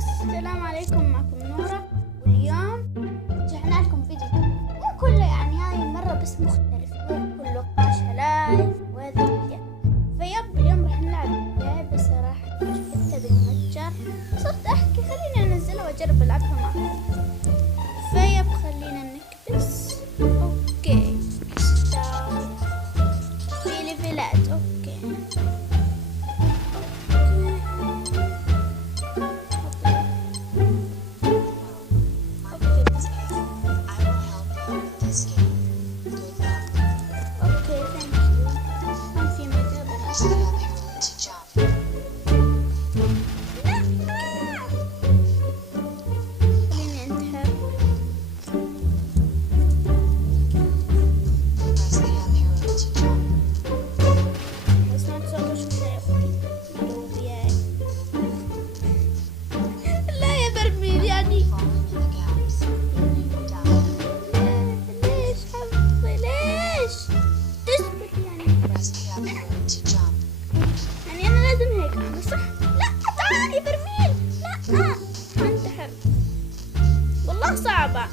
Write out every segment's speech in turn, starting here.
السلام عليكم، معكم نورة. واليوم رجعنا لكم فيديو مو كله، يعني هاي مرة بس مختلف، مو كله قاشة لايف وهذا كذا. اليوم راح نلعب لعبة صراحة جبتها بالمتجر، صرت أحكي خليني أنزلها وأجرب ألعبها معكم. خلينا نكبس. أوكي في ليفلات. أوكي صعبة.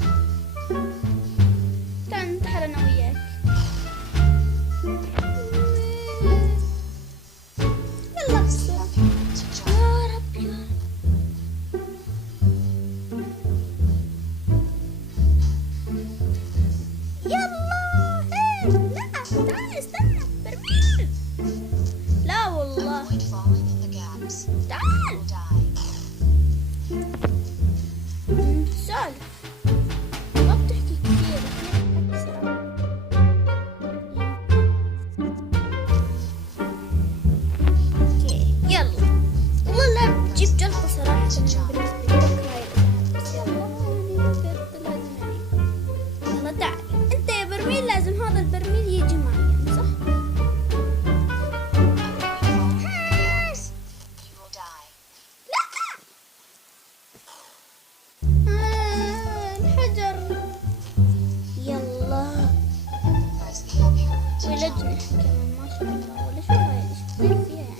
تعال ننتحر أنا وياك. يلا بسرعة يا رب يا رب. يلا لا تعال استنى برميل. لا والله تعال سولف. لازم هذا البرميل يجي معي، صح؟ لا الحجر. يلا ولجنة كمان ما شاء الله. ولا شو هاي ايش بصير فيها يعني؟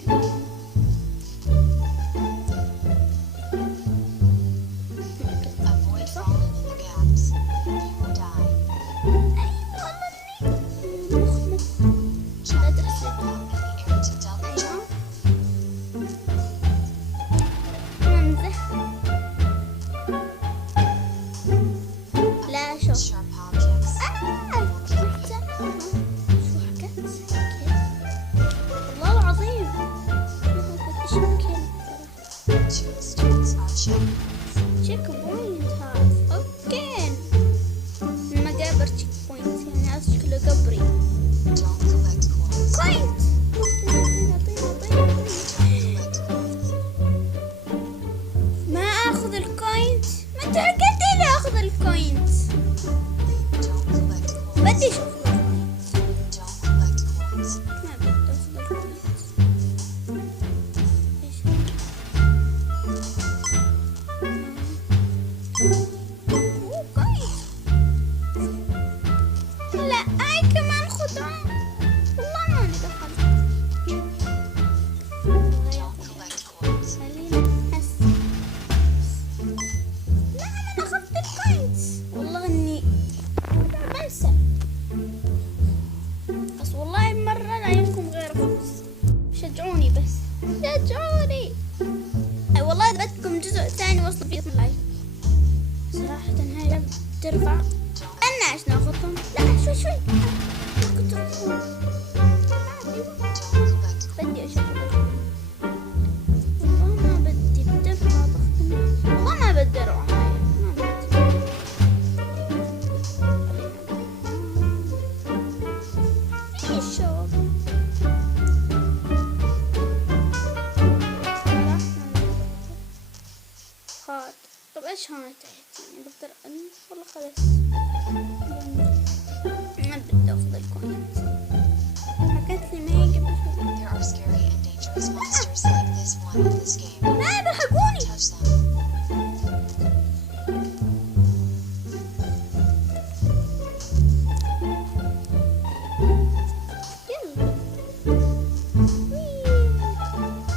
تشيك بوينت هذا. اوكي المقابر تشيك بوينت، يعني هذا شكله قبري. كوينت ما اخذ الكوينت. ما انت قلت لي اخذ الكوينت. بدي اشوف شجعوني بس شجعوني. اي والله بدكم جزء ثاني وصل فيه لايف. صراحة هاي لعبة ترفع. انا عشان ناخذهم. لا شوي كنت تروحون. بدي اشوف. والله ما بدي بترفع ضغط. والله ما بدي اروح. طب ايش هون تحت يعني بقدر والله خلاص ما بدي اخذ الكوينت. حكت لي ما يجي لا بحقوني. يلا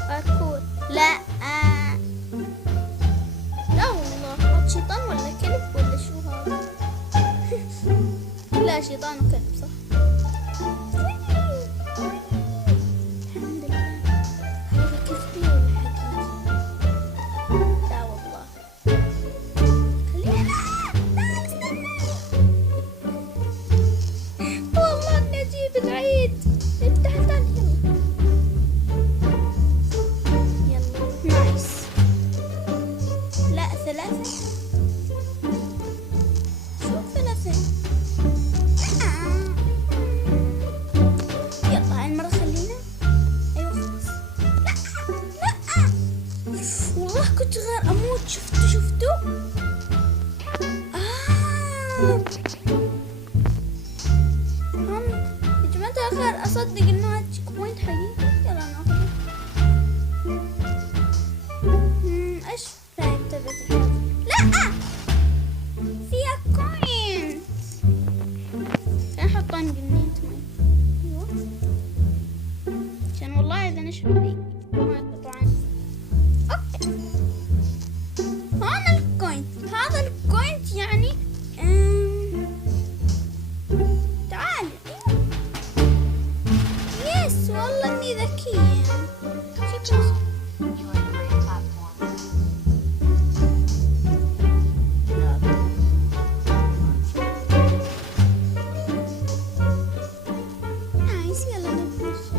باركور. لا شيطان ولا كلب ولا شو هذا؟ لا شيطان وكلب صح. الحمد لله. هذا كذبي ولا حقيقي؟ لا والله. خلينا لا استنى. والله اني اجيب العيد. افتح ثاني يلا نايس. لا 3. شو 3؟ يلا هالمرة خلينا. ايوه خلاص. لا والله كنت غير اموت. شفتوا هم يا جماعة الخير اصدق انه هاد تشيك بوينت حقيقي. يلا ناخذه. ايش رايك تبعت الحظ؟ لا فيها كوين. نحطها جنينة مي. ايوه عشان والله اذا نشرب ما يقطع عني. اوكي هون الكوين. هذا الكوينت يعني تعال. يس والله اني ذكية. شكرا. نايس يلا نتمشى.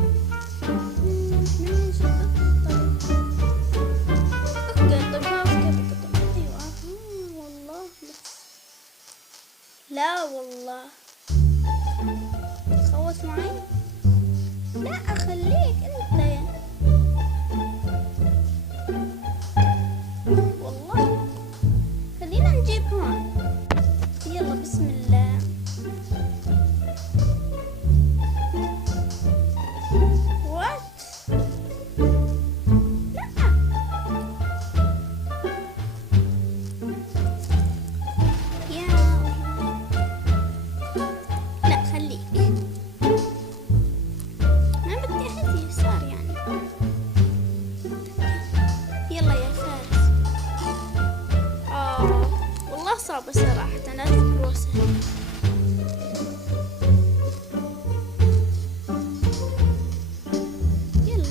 نمشي اوكي طب هذا كيف قطع؟ ايوه والله لا والله تخوف معي. لا خليك انت والله. خلينا نجيب هون. يلا بسم الله. وات لا يا لا خليك. ما بدي احد يسار يعني. يلا يا فارس. والله صعبة صراحة. لا تفكروا سهل. يلا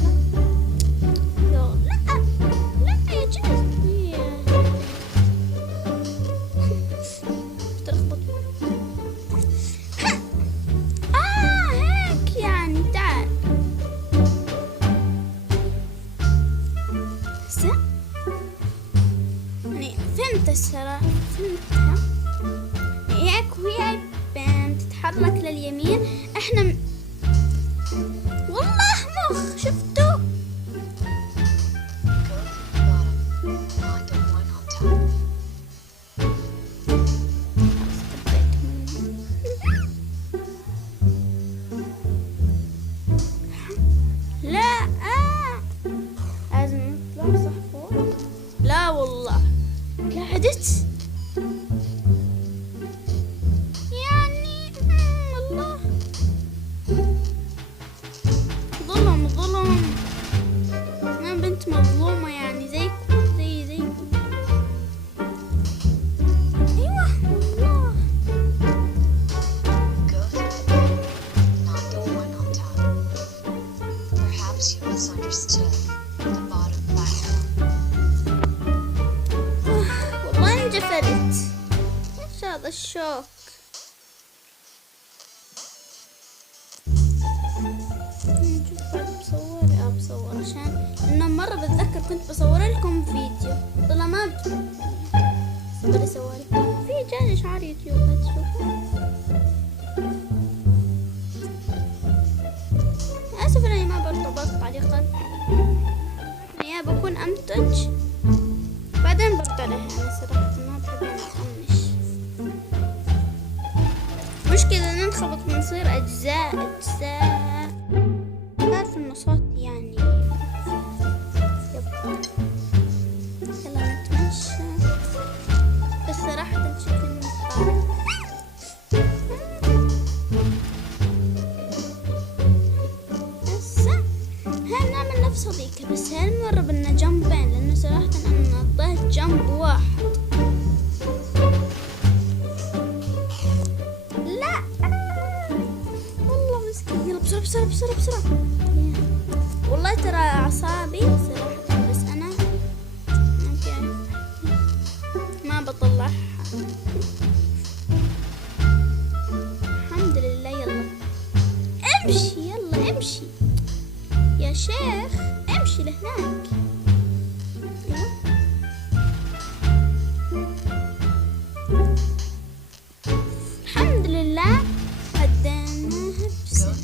لا يا جاز تلخبط. هيك يعني. تعال يعني فهمت الصراحة. فهمتها. هيك وهي بتتحرك لليمين. احنا والله مخ. شفتوا لا لازم نطلع صح فوق. لا والله قعدت يعني والله ظلم. انا بنت مظلومة يعني زيكم زيكم. ايوه والله. والله انجفرت. ايش هذا الشوك؟ بصور عشان انه مرة بتذكر كنت بصور لكم فيديو طلع ما بدي اسوي لكم في جاني شعار يوتيوب. هتشوفوا اسف اني ما برتبط تعليقا. يا بكون امتج بعدين برد عليها. انا صراحة ما بحب انا اطنش. مشكلة ننخبط ونصير اجزاء. تعرف انه صوت يعني. يلا نتمشى. بس صراحة شكلي مضطرب. بس هاي نعمل نفس هذيك. بس هالمرة بدنا جنبين لانه صراحة انا نطيت جنب واحد. بسرعة. والله ترى أعصابي صراحة، بس أنا ما بطلعها. الحمد لله. يلا امشي، يلا امشي يا شيخ، امشي لهناك. الحمد لله هديناها بسرعة.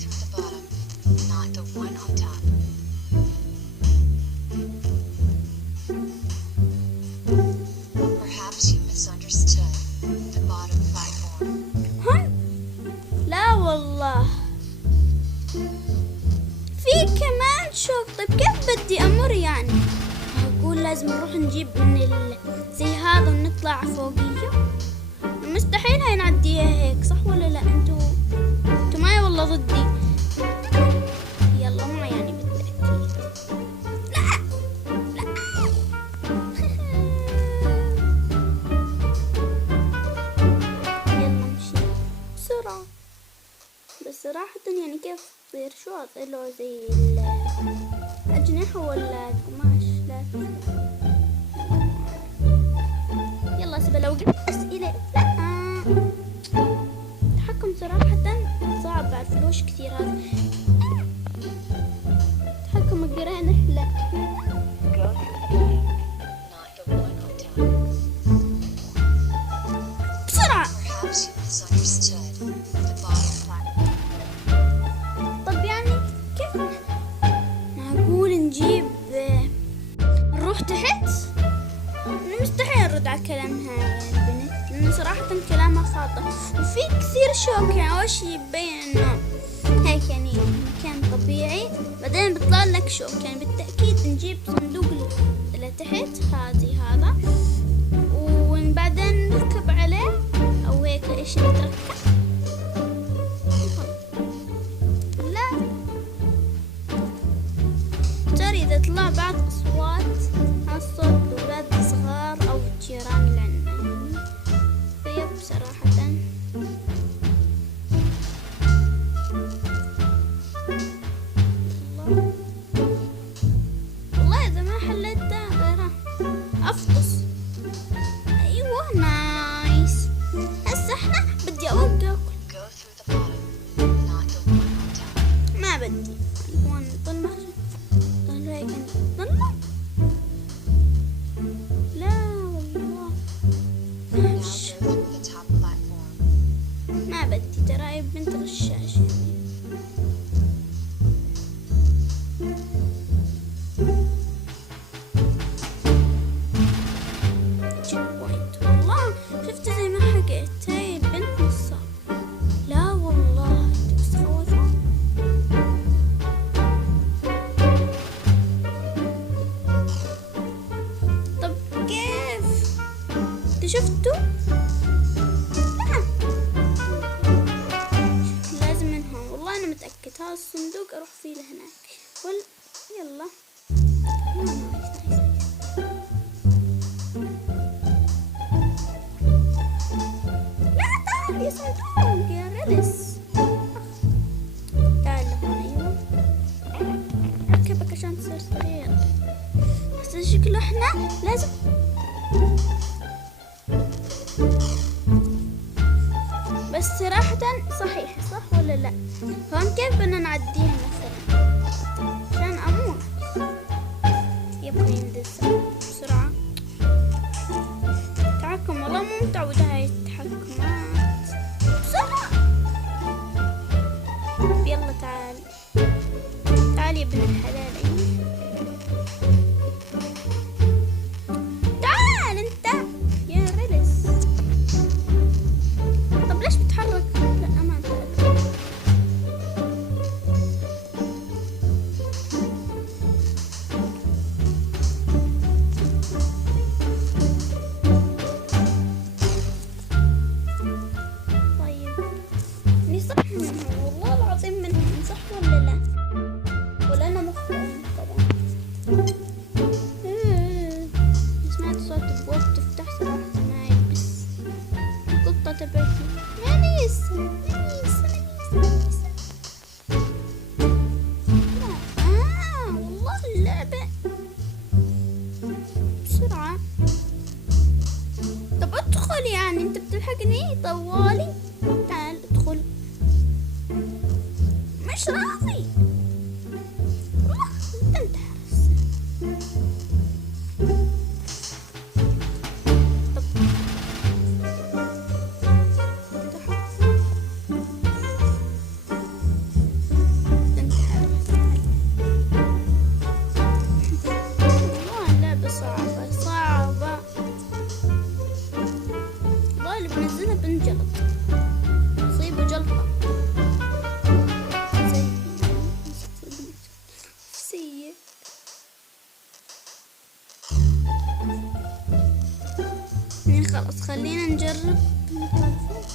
لا والله في كمان شوك. طيب كيف بدي أمر يعني؟ أقول لازم نروح نجيب من زي هذا ونطلع فوقيه. مستحيل هاي نعديها هيك، صح ولا لا؟ انتو معي والله ضدي؟ يلا معي يعني بالتأكيد. لا لا يلا نمشي بسرعة. بس صراحة يعني كيف تصير؟ شو أطير له زي الأجنحة ولا القماش؟ لا يلا سبا لو جبت أسئلة. لا التحكم صراحة صعب، بعرفلوش كثير هذا تحكم القران. احلى بسرعة. طب يعني كيف معقول نجيب نروح تحت؟ مستحيل نرد على كلامها يعني البنت، لأنه صراحة كلامها خاطئ وفي كثير شوك. يعني أول شي يبين إنه هيك يعني مكان طبيعي، بعدين بيطلع لك شوك. يعني بالتأكيد نجيب صندوق لتحت هذا، وبعدين نركب عليه أو هيك إيش نتركب. لا ترى إذا طلع بعض أصوات، الصوت أولاد صغار أو الجيران اللي عندنا، فيب صراحة والله إذا ما حليت ده غيرها أفطس. أيوة نايس. هسه احنا بدي أوقف. ما بدي الوان ضل هيك ضل. لا والله ما بدي، ترى بنت غشاشة. والله شفت زي ما حكيت هاي البنت نصاب. لا والله بس خوفة. طب كيف شفتوا؟ لازم من هون. والله أنا متأكد هذا الصندوق أروح فيه لهناك. يلا لا تعال يا صندوق يا رلس. تعال هون. أيوة ركبك عشان تصير صغير. بس شكله احنا لازم بس صراحة صحيح، صح ولا لا؟ هون كيف بدنا نعديها مثلا عشان أموت؟ يبغى يندس بسرعة. تحكم والله مو متعودة هاي التحكمات. بسرعة يلا تعال يا ابن الحلال. تعال انت يا رلس. طب ليش بتحرك؟ لا ما بتحرك. طيب اني صح منهم والله العظيم، منهم صح ولا لا؟ ولا انا مخهم طبعا. سمعت صوت ابواب تفتح صراحة معي، بس القطة تبعتني. بسرعة. طب ادخل، يعني انت بتلحقني طوالي. تعال ادخل. مش راضي. والله انت حرس. بنزلها بنجلط، صيبه جلطة سيء. يعني خلاص خلينا نجرب.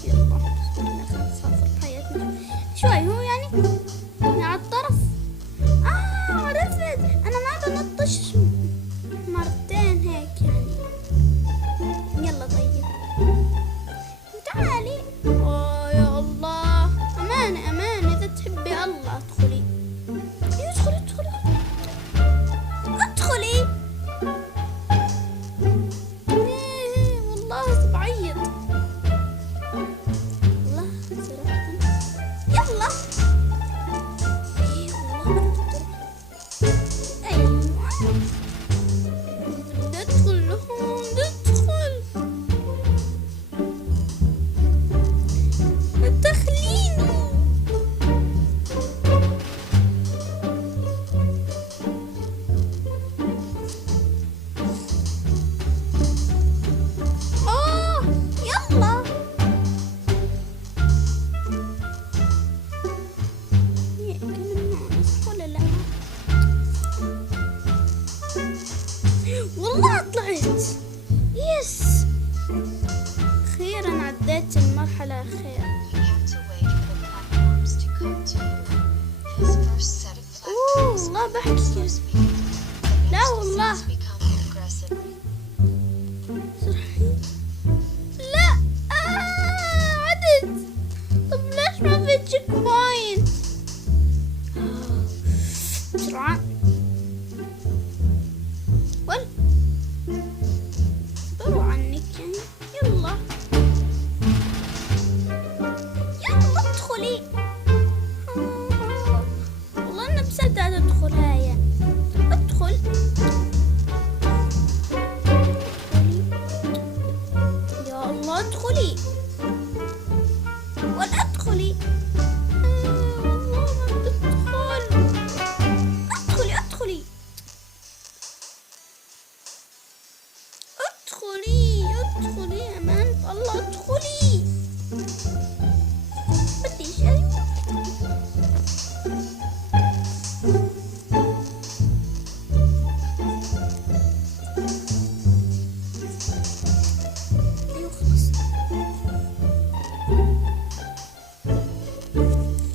يلا بسم الله، خلاص صارت حياتنا شوي. هو يعني على الطرف. عرفت، انا ما بنطش مرتين هيك يعني. يلا طيب تعالي. يا الله، أمانة أمانة، إذا تحبي الله ادخلي. ادخلي ادخلي ادخلي. والله بعيط. والله صراحة. يلا. والله أيوة. ادخل لهون، ادخل. والله طلعت. يس، أخيرا عديت المرحلة. خير. والله بحكي. لا والله صحيح. لا عدت. طب ليش ما في تشيك بوينت؟ بسرعة. اصبروا عنك يعني. يلا يلا ادخلي. والله انا بصدق ادخل. هاي ادخل. يا الله ادخلي. ولا ادخلي. والله ما بتدخل. ادخلي ادخلي ادخلي ادخلي. أمانة الله ادخلي. بدي شيء. أيوة خلص.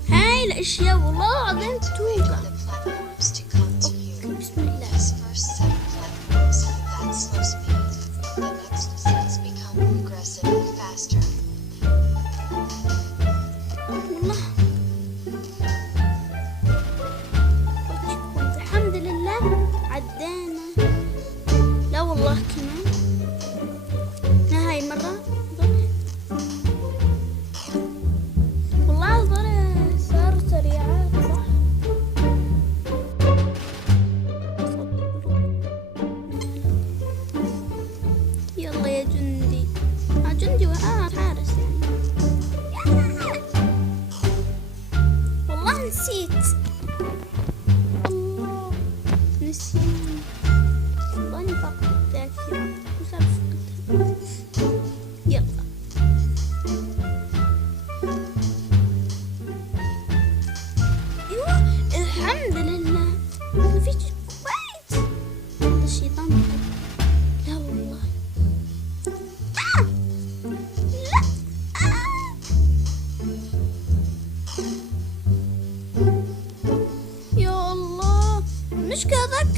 هاي الأشياء والله العظيم توقع. أوكي بسم الله. الحمد لله عدينا. لا والله كمان هاي مرة والله صار سريعات صح. يلا يا جندي. جندي حارس يعني. والله نسيت. الله نسيت. والله فقدت الذاكرة. يلا ايوه الحمد لله. ما في كويس. هذا الشيطان. لا والله. لا يا الله مش كذاك.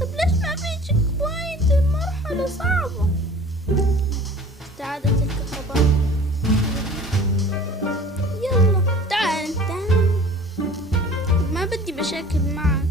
طب ليش ما في تشيك بوينت؟ المرحلة صعبة. استعادة الكهرباء. يلا تعال انت. ما بدي مشاكل معك.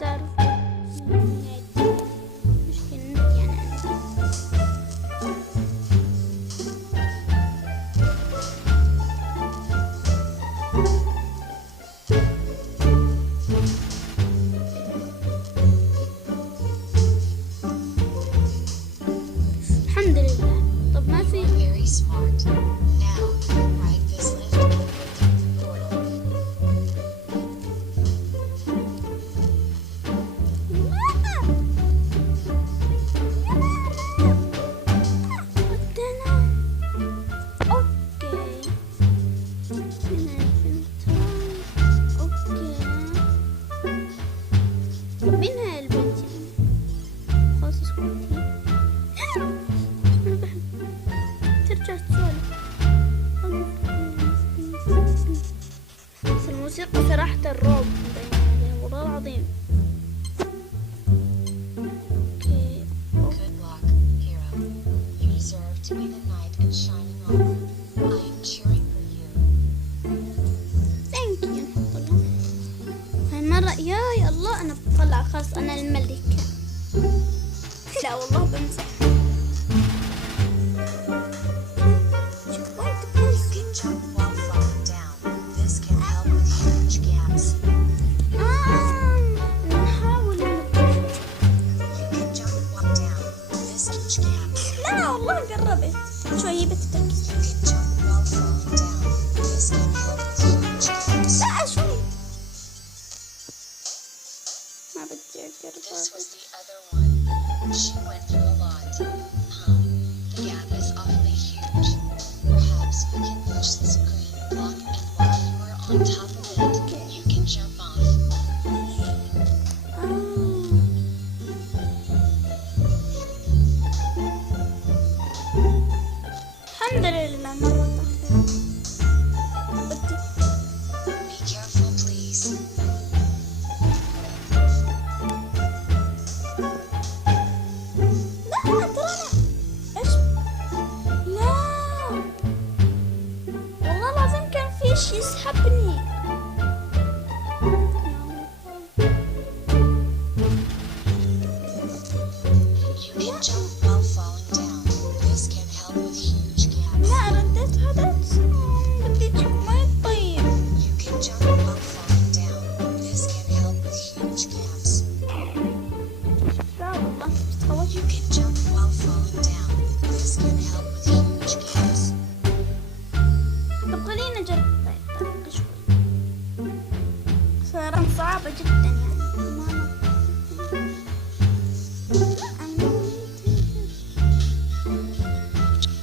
صار مشكلة النت يعني عندي. الحمد لله. طب ما في الموسيقى صراحة الرعب والله العظيم. Good luck, hero. You deserve to be the knight in shining armor. I am cheering for you. ثانك يو. هالمرة يا الله أنا بطلع خلاص أنا الملكة. لا والله بمزح. لا والله قربت شوي بتتركز. لا شوي ما بدي أقرب. This was the other one. She went through a lot. The gap is awfully huge. Perhaps you can push the screen block and while you are on top of it, you can jump off. الحمد لله مرة طفل. Be careful, please. لا ترى ايش؟ لا والله العظيم كان في شي يسحبني. You can jump while falling down. This can help with huge gaps. لا رديت هذا بدي اجيب مي طيب. You can jump while falling down. This can help with huge gaps. لا والله تخوف. You can jump while falling down. This can help with huge gaps. طب خلينا نجرب. طيب شوي. صارت صعبة جدا يعني.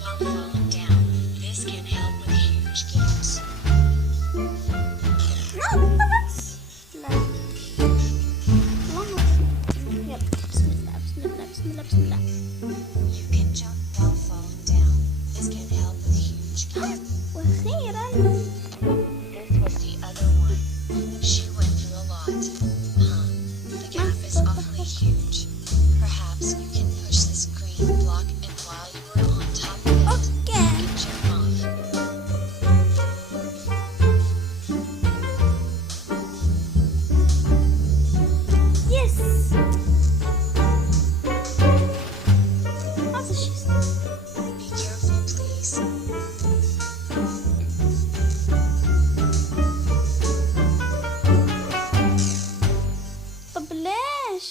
While falling down, this can help with huge gaps. لا بس لا والله يلا بسم الله بسم الله بسم الله بسم الله. You can jump while falling down. This can help with huge gaps. وأخيرا This was the other one. She went through a lot. The gap is awfully huge. Perhaps you can push the screen block and while you are on top of it, أوكي. you can jump off. يس هذا الشيء. Be careful, please. طب ليش؟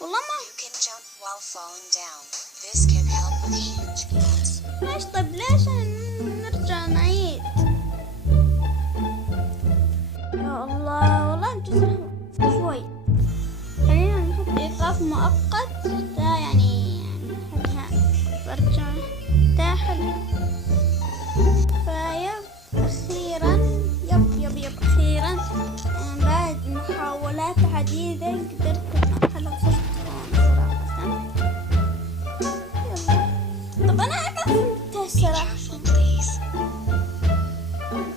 والله ما You can jump while falling down. This can help with huge gaps. ليش. طب ليش نرجع نعيد؟ يا الله والله الجزء شوي. خلينا نحط إيقاف مؤقت. ده يعني حلها برجع ده حلها. فيب أخيرا يب أخيرا بعد محاولات عديدة قدرت المرحلة وصلت صراحة. يلا طب أنا فهمتها Be الصراحة. careful, please.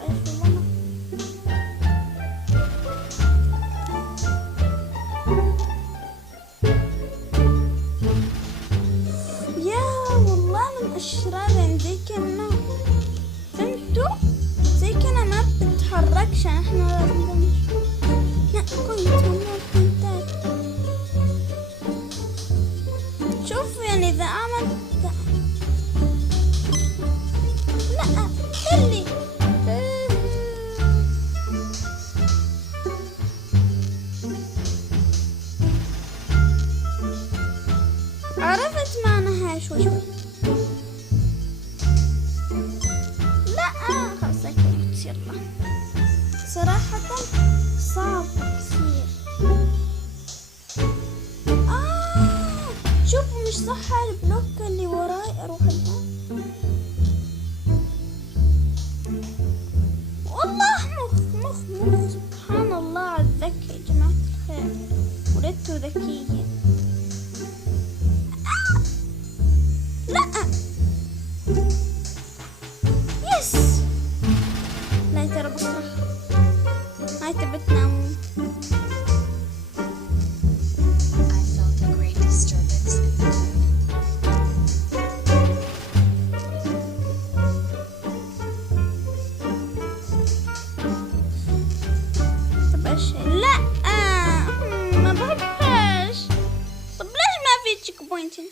إيش والله يا والله من أشرار زي كنا فهمتوا زي كنا ما بتتحركش. احنا لازم لا كنت والله فهمتك. شوي شوي. لا خلاص أكمل. يلا صراحة صعب كثير. شوفوا مش صح البلوك اللي وراي. أروح الآن. والله مخ سبحان الله على الذكي يا جماعة الخير. ولدتوا ذكيين. لا يس. لا ترى بكرة هاي تبي تنامون. I felt a great disturbance in the room. طب ايش؟ لا ما بحبهاش. طب ليش ما في تشيك بوينت هنا؟